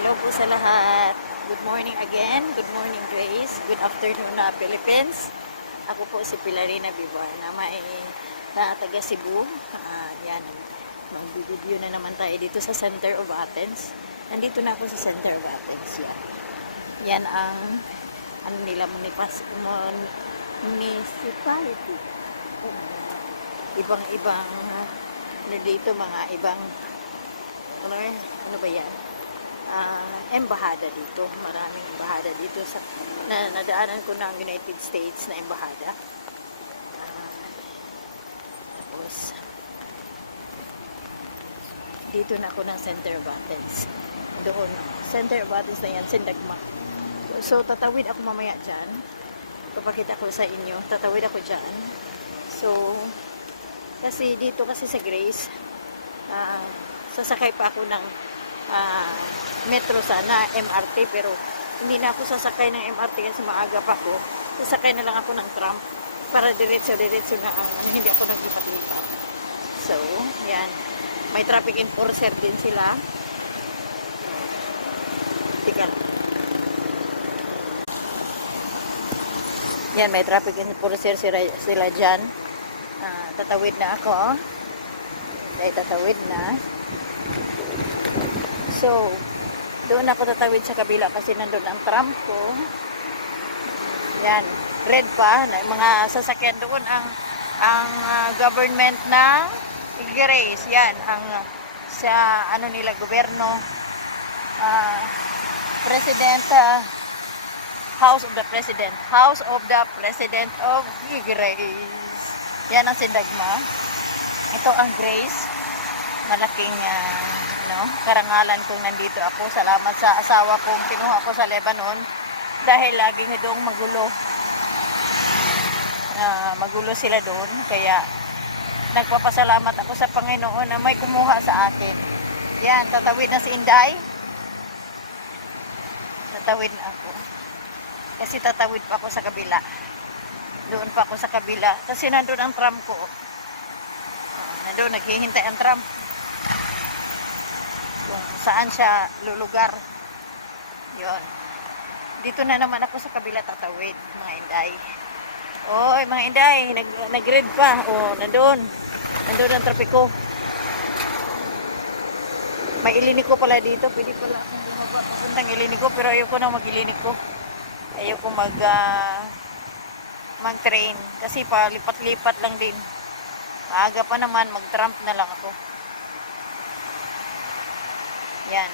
Hello po sa lahat. Good morning again. Good morning Grace. Good afternoon na Philippines. Ako po si Pilarina Bibar na taga Cebu. Yan. Mag-video na naman tayo dito sa Center of Athens. Nandito na ako sa Center of Athens. Yan ang municipality. Ibang-ibang dito, mga ibang ano ba yan? Embahada dito. Maraming embahada dito sa nadaanan ko ng United States na embahada. Tapos dito na ako ng Center of Athens. Doon, Center of Athens na yan, Sindagma. So tatawid ako mamaya dyan. Kapakita ko sa inyo, tatawid ako dyan. So kasi dito kasi sa Grace, sasakay pa ako ng metro sana, MRT, pero hindi na ako sasakay ng MRT kasi maaga pa ako. Sasakay na lang ako ng tram para diretso na hindi ako naglipat-lipat. So, yan. May traffic enforcer din sila. Tika lang. Yan, may traffic enforcer sila dyan. Tatawid na ako. Dahil tatawid na. So, doon ako tatawid sa kabila kasi nandun ang tram ko. Yan, red pa. Mga sasakyan doon ang government ng Grace. Yan, ang sa nila, gobyerno, President, House of the President of Grace. Yan ang Sindagma. Ito ang Grace. Malaking karangalan kung nandito ako. Salamat sa asawa kong kinuha ko sa Lebanon dahil laging doong magulo. Magulo sila doon. Kaya nagpapasalamat ako sa Panginoon na may kumuha sa akin. Yan, tatawid na si Inday. Tatawid na ako. Kasi tatawid pa ako sa kabila. Doon pa ako sa kabila. Kasi nandun ang tram ko. Nandun, naghihintay ang tram. Kung saan siya lulugar. Yon. Dito na naman ako sa kabila tatawid, mga Inday. Oy, mga Inday, nag-red pa. Nandun ang trapiko. May Iliniko pala dito. Pwede pala akong bumaba papuntang Iliniko, pero ayoko na mag-Iliniko. Ayoko mag-train kasi palipat-lipat lang din. Maaga pa naman, mag-tramp na lang ako. Yan.